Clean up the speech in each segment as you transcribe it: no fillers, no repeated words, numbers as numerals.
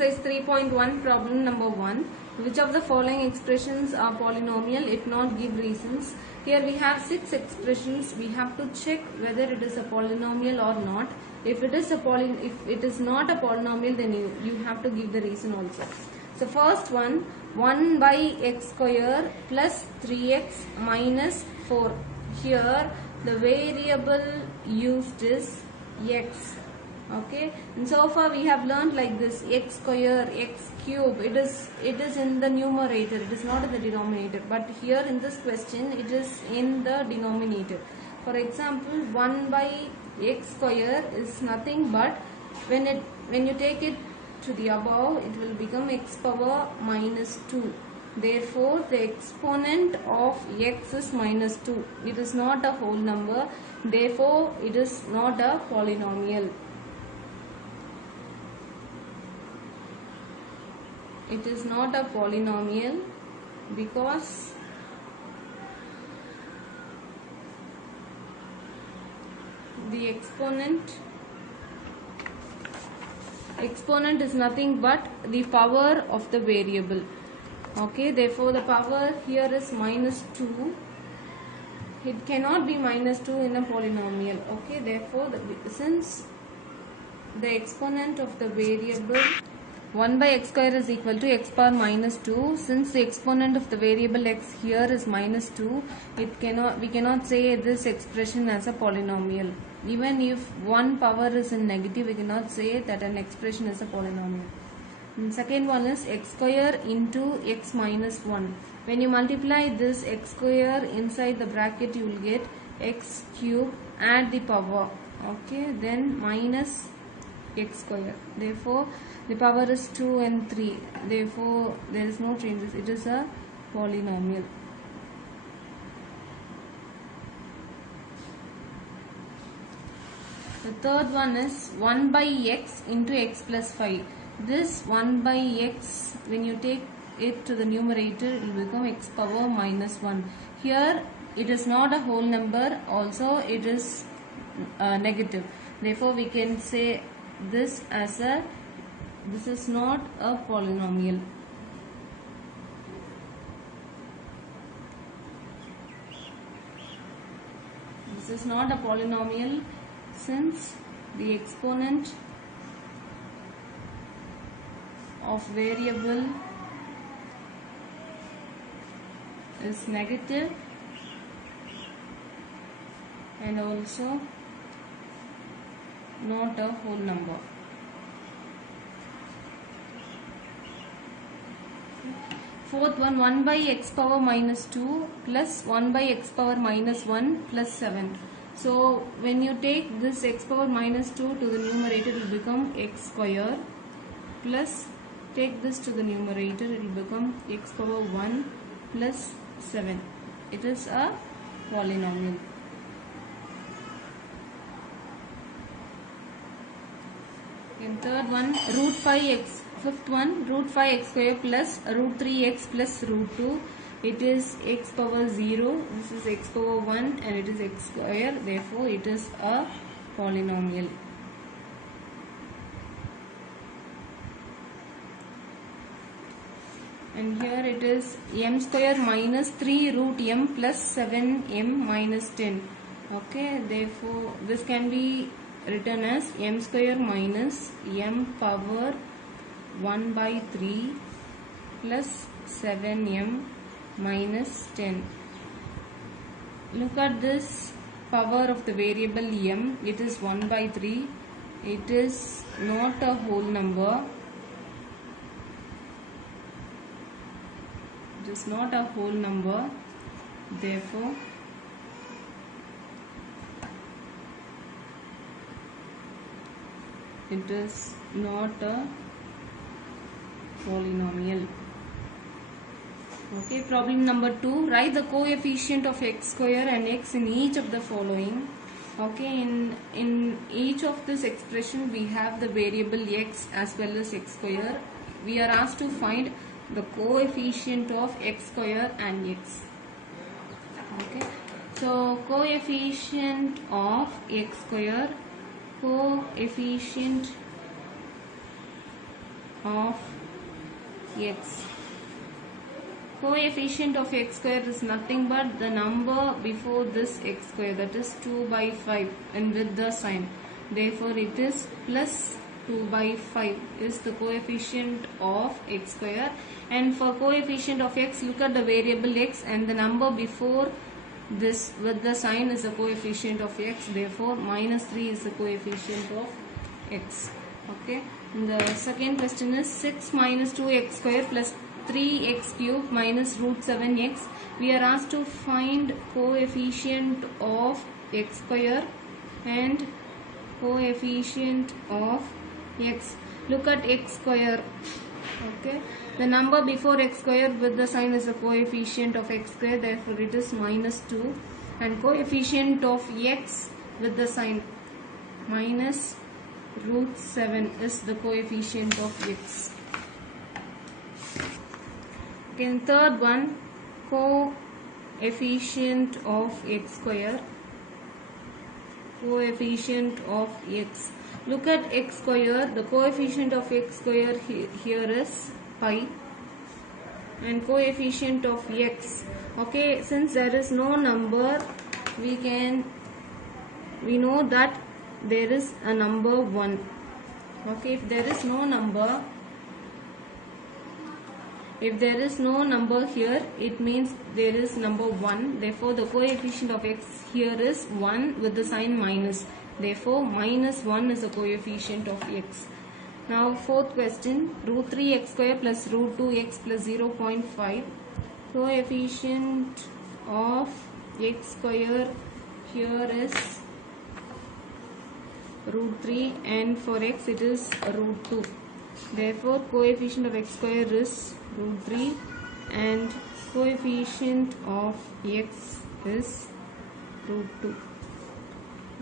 Exercise 3.1 problem number 1. Which of the following expressions are polynomial if not give reasons? Here we have 6 expressions. We have to check whether it is a polynomial or not. If it is not a polynomial, then you have to give the reason also. So first one, 1 by x square plus 3x minus 4. Here the variable used is x. Okay, and so far we have learned like this: x square, x cube. It is in the numerator. It is not in the denominator. But here in this question, it is in the denominator. For example, 1 by x square is nothing but when you take it to the above, it will become x power minus 2. Therefore, the exponent of x is minus 2. It is not a whole number. Therefore, it is not a polynomial. It is not a polynomial because the exponent is nothing but the power of the variable. Okay, therefore the power here is minus 2. It cannot be minus 2 in a polynomial. Okay, therefore since the exponent of the variable 1 by x square is equal to x power minus 2. Since the exponent of the variable x here is minus 2, we cannot say this expression as a polynomial. Even if one power is in negative, we cannot say that an expression is a polynomial. And second one is x square into x minus 1. When you multiply this x square inside the bracket, you will get x cube, add the power. Okay, then minus x square. Therefore, the power is 2 and 3. Therefore, there is no changes. It is a polynomial. The third one is 1 by x into x plus 5. This 1 by x, when you take it to the numerator, it will become x power minus 1. Here, it is not a whole number. Also, it is negative. Therefore, we can say this is not a polynomial. This is not a polynomial since the exponent of variable is negative and also not a whole number. Fourth one, 1 by x power minus 2 plus 1 by x power minus 1 plus 7. So, when you take this x power minus 2 to the numerator, it will become x square plus take this to the numerator, it will become x power 1 plus 7. It is a polynomial. And third one, root 5x. Fifth one, root 5x square plus root 3x plus root 2. It is x power 0. This is x power 1 and it is x square. Therefore, it is a polynomial. And here it is m square minus 3 root m plus 7m minus 10. Okay, therefore, this can be written as m square minus m power 1 by 3 plus 7m minus 10. Look at this power of the variable m. It is 1 by 3. It is not a whole number. It is not a whole number. Therefore, it is not a polynomial. Okay, problem number 2. Write the coefficient of x square and x in each of the following. Okay, in each of this expression we have the variable x as well as x square. We are asked to find the coefficient of x square and x. Okay, so coefficient of x square, coefficient of x. Coefficient of x square is nothing but the number before this x square, that is 2 by 5, and with the sign. Therefore it is plus 2 by 5 is the coefficient of x square. And for coefficient of x, look at the variable x, and the number before this with the sign is the coefficient of x. Therefore minus 3 is the coefficient of x. Okay. And the second question is 6 minus 2x square plus 3x cube minus root 7x. We are asked to find coefficient of x square and coefficient of x. Look at x square. Okay, the number before x square with the sign is the coefficient of x square, therefore it is minus 2, and coefficient of x with the sign minus root 7 is the coefficient of x. Okay, and third one, coefficient of x square. Coefficient of x. Look at x square. The coefficient of x square here is pi, and coefficient of x. Okay, since there is no number, we know that there is a number 1. Okay, if there is no number here, it means there is number 1. Therefore the coefficient of x here is 1 with the sign minus. Therefore minus 1 is the coefficient of x. Now fourth question, root 3x square plus root 2x plus 0.5. Coefficient of x square here is root 3, and for x it is root 2. Therefore coefficient of x square is root 3 and coefficient of x is root 2.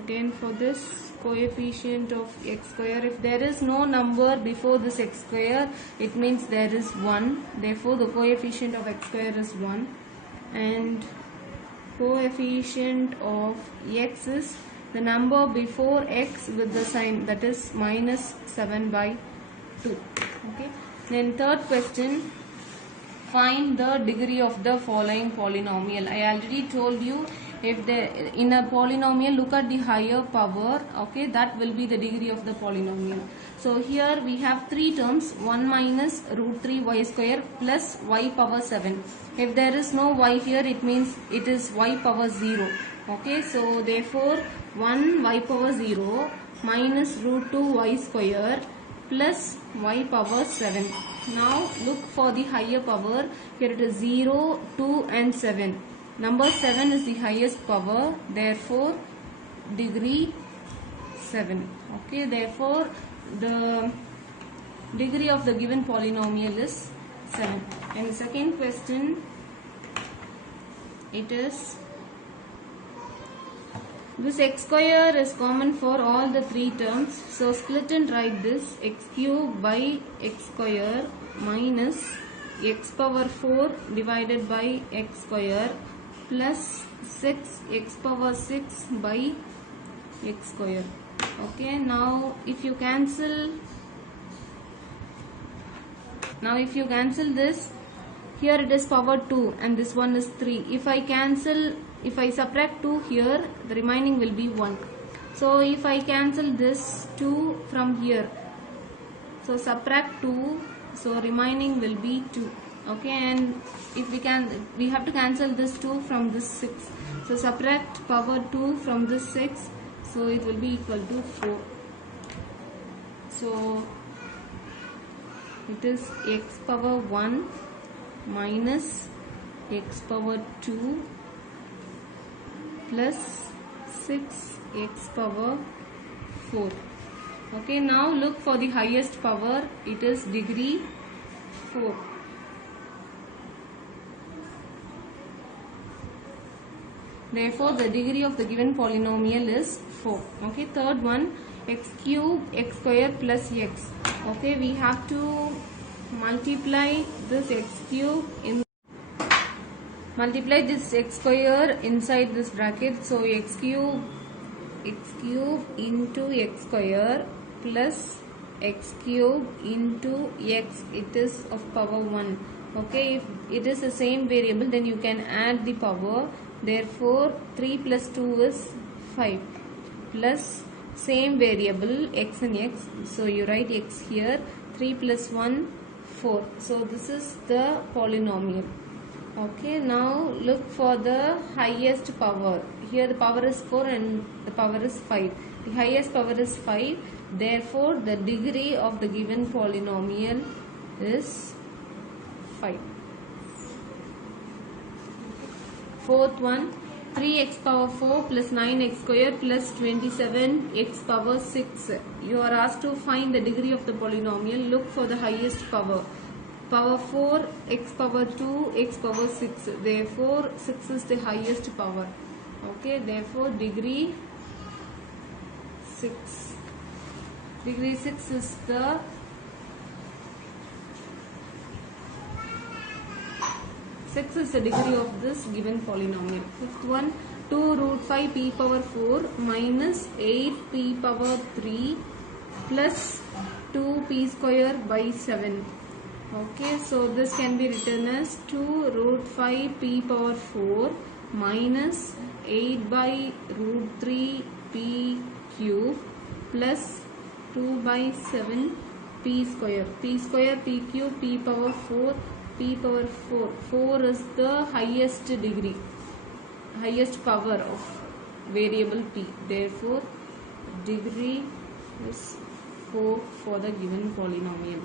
Again for this coefficient of x square, if there is no number before this x square, it means there is 1. Therefore the coefficient of x square is 1, and coefficient of x is the number before x with the sign, that is minus 7 by 2. Okay. Then third question, find the degree of the following polynomial. I already told you, if in a polynomial, look at the higher power. Okay, that will be the degree of the polynomial. So here we have three terms, 1 minus root 3 y square plus y power 7. If there is no y here, it means it is y power 0. Okay, so therefore 1 y power 0 minus root 2 y square plus y power 7. Now look for the higher power. Here it is 0, 2 and 7. Number 7 is the highest power, therefore degree 7. Okay, therefore the degree of the given polynomial is 7. And the second question, it is, this x square is common for all the three terms. So split and write this, x cube by x square minus x power 4 divided by x square plus 6x power 6 by x square. Okay, now if you cancel this, here it is power 2 and this one is 3. If I subtract 2 here, the remaining will be 1. So if I cancel this 2 from here, so subtract 2, so remaining will be 2. Okay, and if we have to cancel this 2 from this 6. So subtract power 2 from this 6, so it will be equal to 4. So it is x power 1 minus x power 2 plus 6x power 4. Okay, now look for the highest power. It is degree 4. Therefore the degree of the given polynomial is 4. Okay, third one, x cube x square plus x. Okay, we have to multiply this x cube multiply this x square inside this bracket. So x cube into x square plus x cube into x, it is of power 1. Okay, if it is the same variable, then you can add the power. Therefore 3 plus 2 is 5, plus same variable x and x, so you write x here. 3 plus 1 4. So this is the polynomial. Okay, now look for the highest power. Here the power is 4 and the power is 5. The highest power is 5. Therefore the degree of the given polynomial is 5. Fourth one, 3x power 4 plus 9x square plus 27x power 6. You are asked to find the degree of the polynomial. Look for the highest power. Power 4, x power 2, x power 6. Therefore 6 is the highest power. Okay, therefore degree 6. Degree 6 is the degree of this given polynomial. Fifth one, 2 root 5 p power 4 minus 8 p power 3 plus 2 p square by 7. Okay, so this can be written as 2 root 5 p power 4 minus 8 by root 3 p cube plus 2 by 7 p square. P square, p cube, p power 4, p power 4. 4 is the highest degree, highest power of variable p. Therefore degree is 4 for the given polynomial.